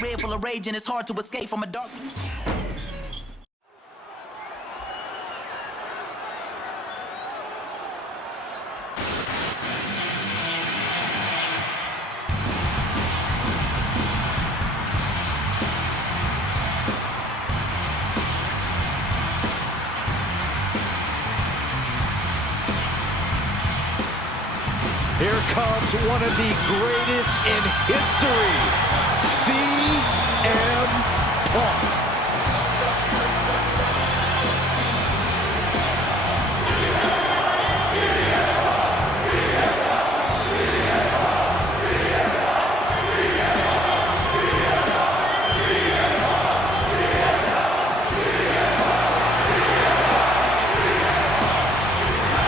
red full of rage and it's hard to escape from a dark. Here comes one of the greatest in history, CM Punk.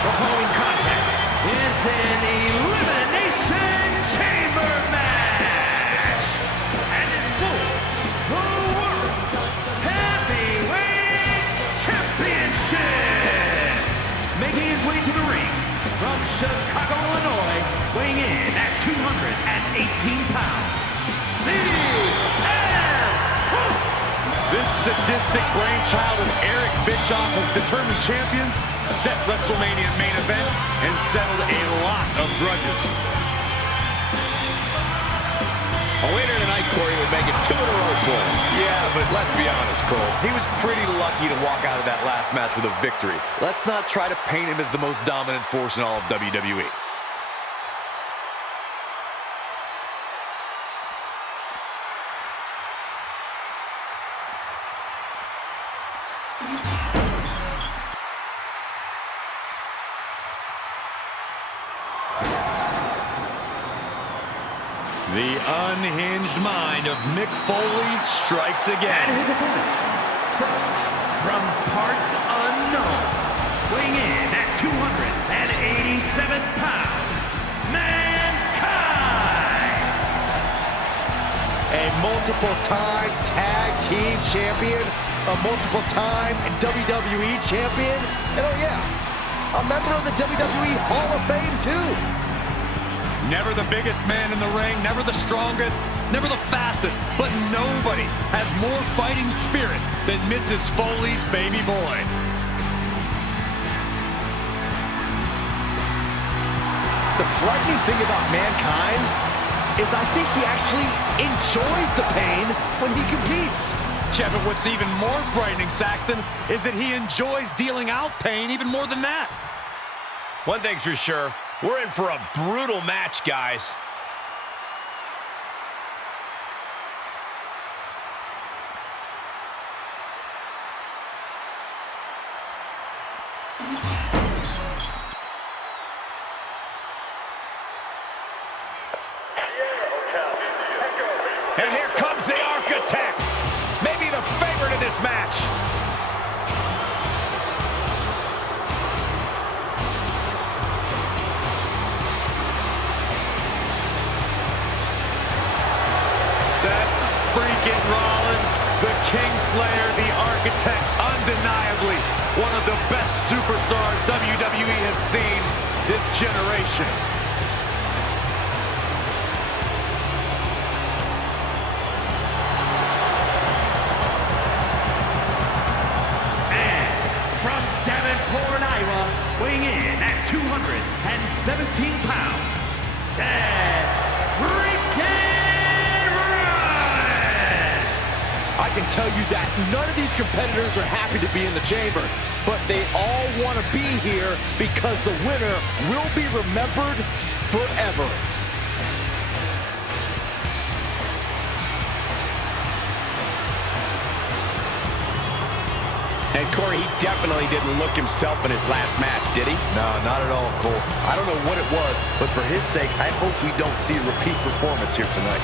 The following contest is an Elimination Chamber match, and it's for the World Heavyweight Championship. Making his way to the ring from Chicago, Illinois, weighing in at 218 pounds, CM Punk. This sadistic brainchild of Eric Bischoff has determined champions, set WrestleMania main events, and settled a lot of grudges. A winner tonight, Corey, would make it 2 in a row for him. Yeah, but let's be honest, Cole. He was pretty lucky to walk out of that last match with a victory. Let's not try to paint him as the most dominant force in all of WWE. The unhinged mind of Mick Foley strikes And again. his opponents, first, from parts unknown, weighing in at 287 pounds, Mankind! A multiple-time tag team champion, a multiple-time WWE champion, and oh yeah, a member of the WWE Hall of Fame too. Never the biggest man in the ring, never the strongest, never the fastest, but nobody has more fighting spirit than Mrs. Foley's baby boy. The frightening thing about Mankind is I think he actually enjoys the pain when he competes. Jeff, and what's even more frightening, Saxton, is that he enjoys dealing out pain even more than that. One thing's for sure, we're in for a brutal match, guys. And here comes the Architect, maybe the favorite in this match. Seth freaking Rollins, the Kingslayer, the Architect, undeniably one of the best superstars WWE has seen this generation. And from Davenport, Iowa, weighing in at 217 pounds, Seth freaking Rollins! I can tell you that none of these competitors are happy to be in the chamber, but they all want to be here because the winner will be remembered forever. And Corey, he definitely didn't look himself in his last match, did he? No, not at all, Cole. I don't know what it was, but for his sake, I hope we don't see a repeat performance here tonight.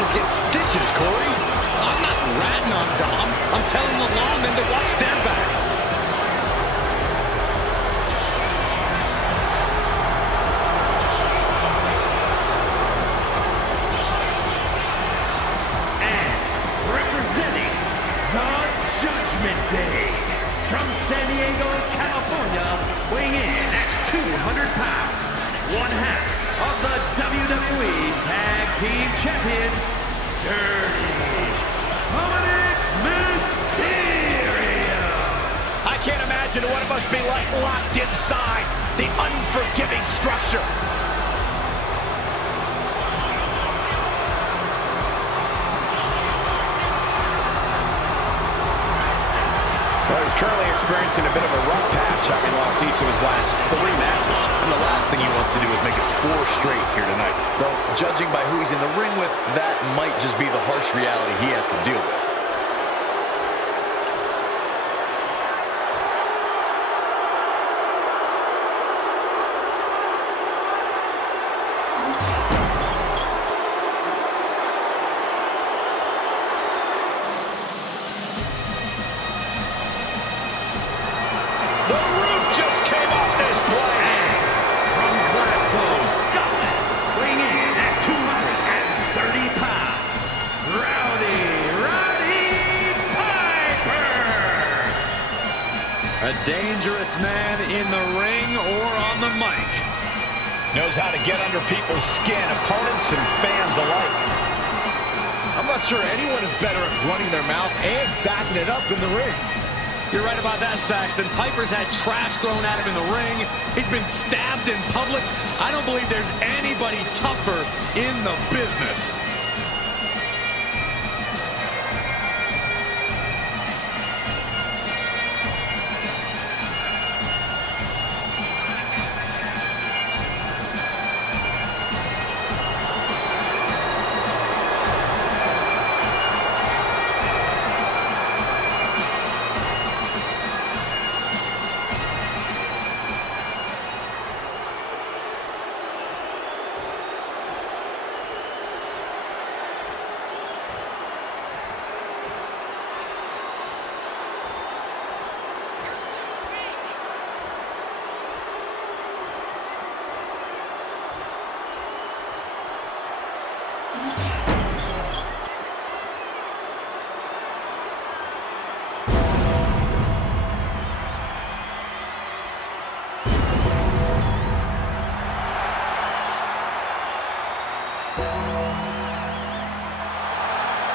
stitches get stitches, Corey. I'm not ratting on Dom. I'm telling the lawmen to watch their backs. And representing the Judgment Day from San Diego, California, weighing in at 200 pounds, one half of the WWE Tag Team Champions, Dirty Dominic Mysterio. I can't imagine what it must be like locked inside the unforgiving structure. Well, he's currently experiencing a bit of a rough patch, having lost each of his last 3 matches. And the last thing he wants to do is make it 4 straight here tonight. Though, judging by who he's in the ring with, that might just be the harsh reality he has to deal with. The roof just came off this place. From Glasgow, Scotland, weighing in at 230 pounds, Roddy Piper. A dangerous man in the ring or on the mic. Knows how to get under people's skin, opponents and fans alike. I'm not sure anyone is better at running their mouth and backing it up in the ring. You're right about that, Saxton. Piper's had trash thrown at him in the ring. He's been stabbed in public. I don't believe there's anybody tougher in the business.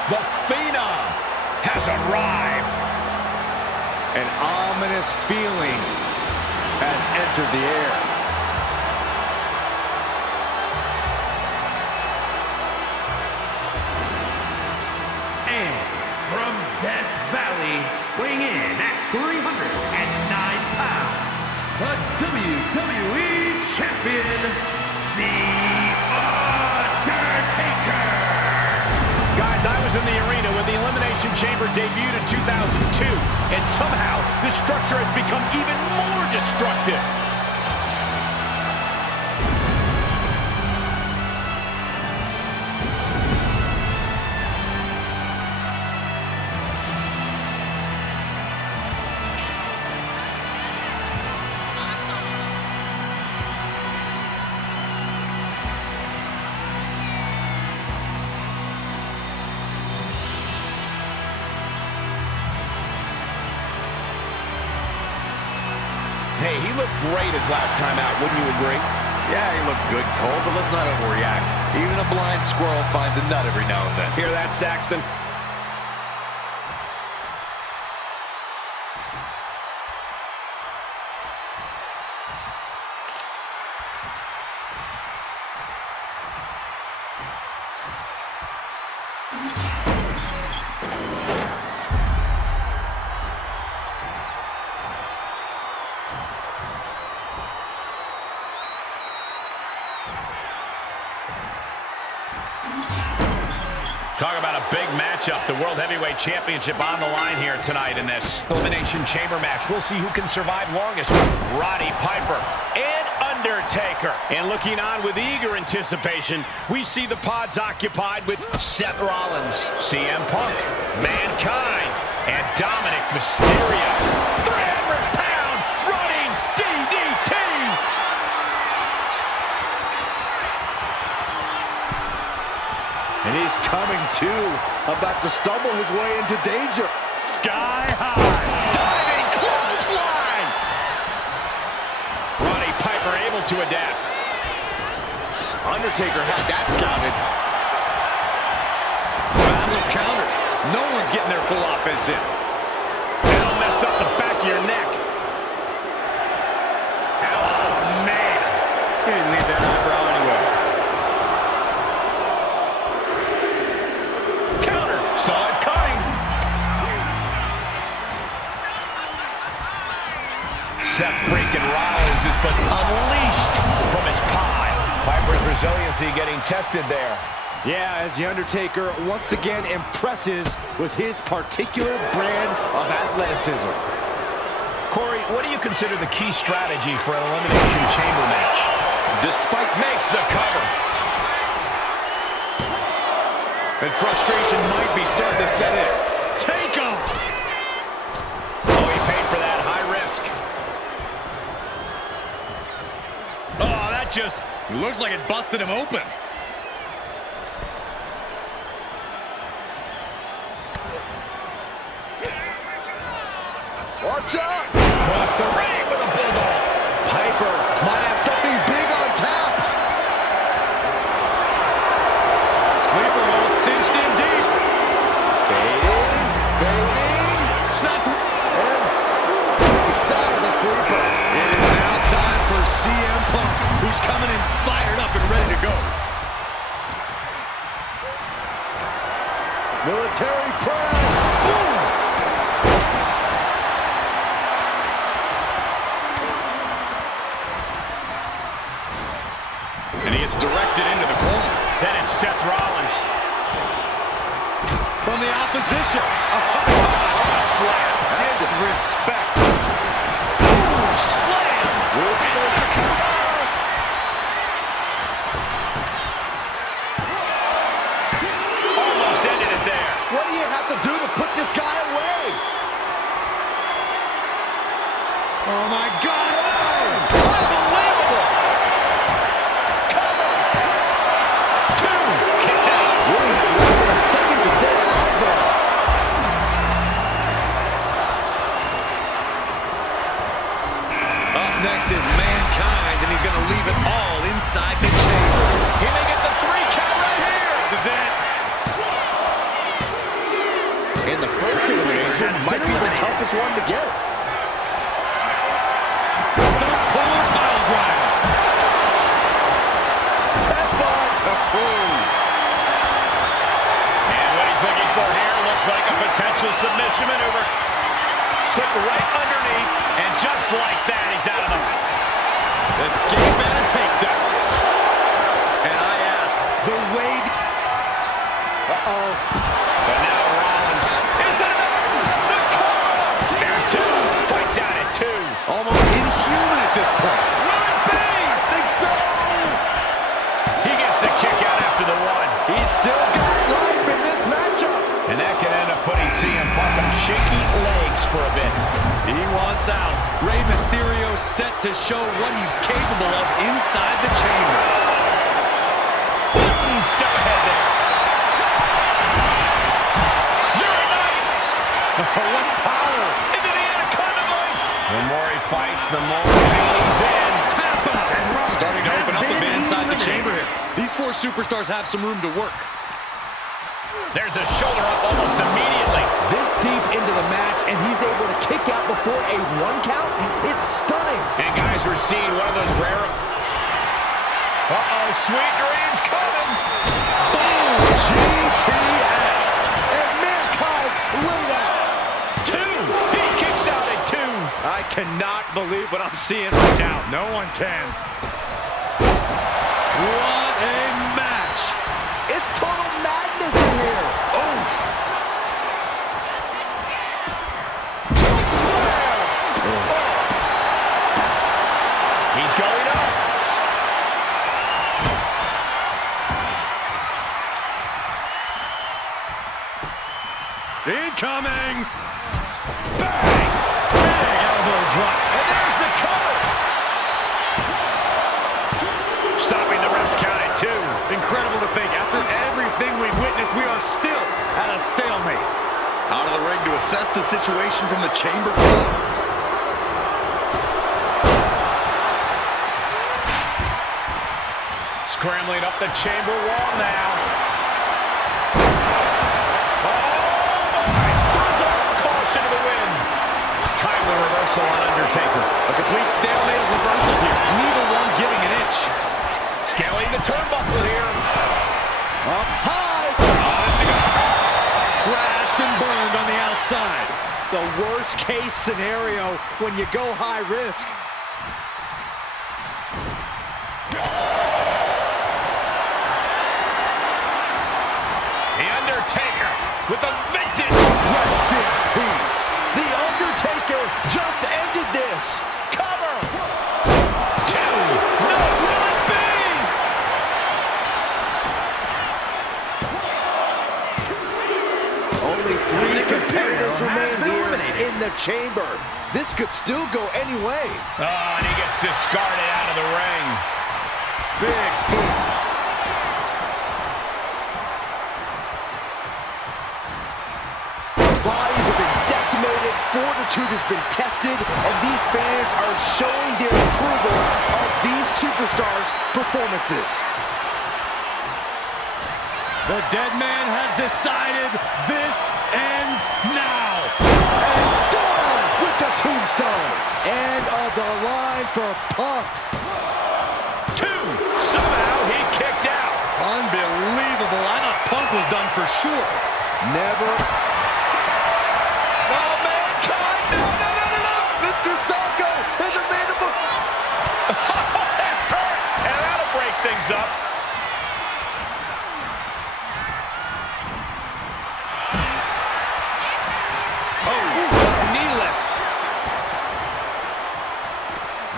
The Phenom has arrived. An ominous feeling has entered the air. And from Death Valley, weighing in at 309 pounds, the WWE Champion, The Undertaker. Guys, I was in the arena when the Elimination Chamber debuted in 2002, and somehow this structure has become even more destructive. Hey, he looked great his last time out, wouldn't you agree? Yeah, he looked good, Cole, but let's not overreact. Even a blind squirrel finds a nut every now and then. Hear that, Saxton? Talk about a big matchup. The World Heavyweight Championship on the line here tonight in this Elimination Chamber match. We'll see who can survive longest with Roddy Piper and Undertaker. And looking on with eager anticipation, we see the pods occupied with Seth Rollins, CM Punk, Mankind, and Dominic Mysterio. 300-pound running DDT! And he's coming to, about to stumble his way into danger. Sky high, diving clothesline! Roddy Piper able to adapt. Undertaker had that scouted. Battle of counters. No one's getting their full offense in. That'll mess up the back of your neck. Oh, man. He didn't need that eyebrow anyway. Counter. Saw it coming. Seth freaking Rollins has been unleashed from his pod. Piper's resiliency getting tested there. Yeah, as The Undertaker once again impresses with his particular brand of athleticism. Corey, what do you consider the key strategy for an Elimination Chamber match? Despite Makes the cover. And frustration might be starting to set in. Take off! Oh, he paid for that high risk. Oh, that just... It looks like it busted him open. Watch out! Across the ring with a bulldog. Piper might have something big on tap. Sleeper hold cinched in deep. Fading. Seth. And breaks out of the sleeper. It is now time for CM Punk, who's coming in fired up and ready to go. Military press. Boom. And he gets directed into the corner. Then it's Seth Rollins. From the opposition. Slam. Disrespect. Slam. And the cover. Almost ended it there. What do you have to do to put this guy away? Oh, my God. Unbelievable. Cover. Two. Kicks out. Really had less than a second to stay alive there. Up next is Mankind, and he's going to leave it all inside the chamber. He may get the 3 count right here. This is it. And the first elimination might be the toughest one to get. Stump puller pile driver. And what he's looking for here looks like a potential submission maneuver. Slip right underneath, and just like that, he's out of the ring. Escape and a takedown. And I ask, the way... But now Rollins is it enough? The cover! There's 2. Fights out at 2. Almost inhuman at this point. Will it be? I think so. He gets the kick out after the 1. He's still got life in this matchup. And that can end up putting CM Punk on shaky legs for a bit. He wants out. Rey Mysterio set to show what he's capable of inside the chamber. Step ahead there. What power into the Anaconda voice. The more he fights, the more pain he's in. Tap out. Starting to open up a bit inside the chamber here. These 4 superstars have some room to work. There's a shoulder up almost immediately. This deep into the match, and he's able to kick out before a 1 count. It's stunning. And guys, we're seeing one of those rare... Uh-oh, sweet dreams coming. Boom! GTS. And Mankind's laid out. 2. He kicks out at 2. I cannot believe what I'm seeing right now. No one can. What a match. It's total madness in here. Oof. Choke slam. He's going up. Incoming. Bang. Big elbow drop. And there's the cover. Stopping the ref's count at 2. Incredible to think, after everything we've witnessed, we are still at a stalemate. Out of the ring to assess the situation from the chamber floor. Scrambling up the chamber wall now. Oh, my. Caution to the wind. Timely reversal on Undertaker. A complete stalemate of reversals here. Neither one giving an inch. Scaling the turnbuckle here. Up high. Crashed and burned on the outside. The worst case scenario when you go high risk. The Undertaker with a vintage. Rest in peace. The Undertaker just ended this. Cover. 2. No, will it be? Only 3 competitors remain here in the chamber. This could still go any way. Oh, and he gets discarded out of the ring. Big boot. Bodies have been decimated, fortitude has been tested, and these fans are showing their approval of these superstars' performances. The dead man has decided this ends now. And down with the tombstone. End of the line for Punk. 2. Somehow he kicked out. Unbelievable. I thought Punk was done for sure. Never. Oh, mankind! No! Mr. Socko and the mandible. And that'll break things up. Knee lift.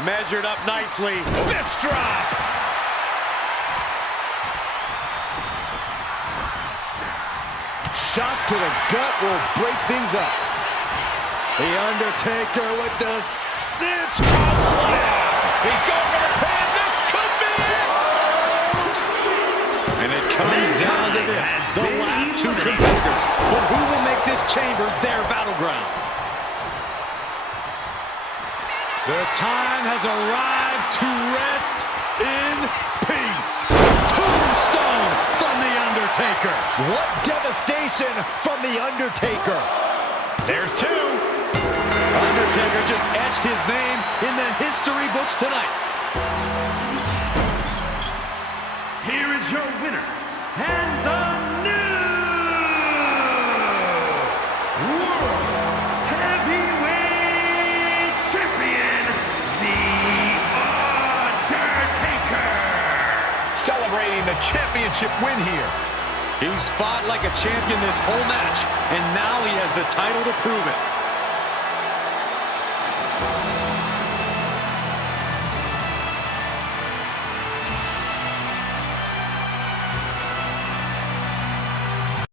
Measured up nicely. Fist drop. Shot to the gut will break things up. The Undertaker with the cinch. Top slam. He's going for the pin. This could be it. And it comes down to this. The last 2 competitors. But who will make this chamber their battleground? The time has arrived to rest in peace. Tombstone from The Undertaker. What devastation from The Undertaker. There's 2. Undertaker just etched his name in the history books tonight. Here is your winner, and the new World Heavyweight Champion, The Undertaker. Celebrating the championship win here. He's fought like a champion this whole match, and now he has the title to prove it.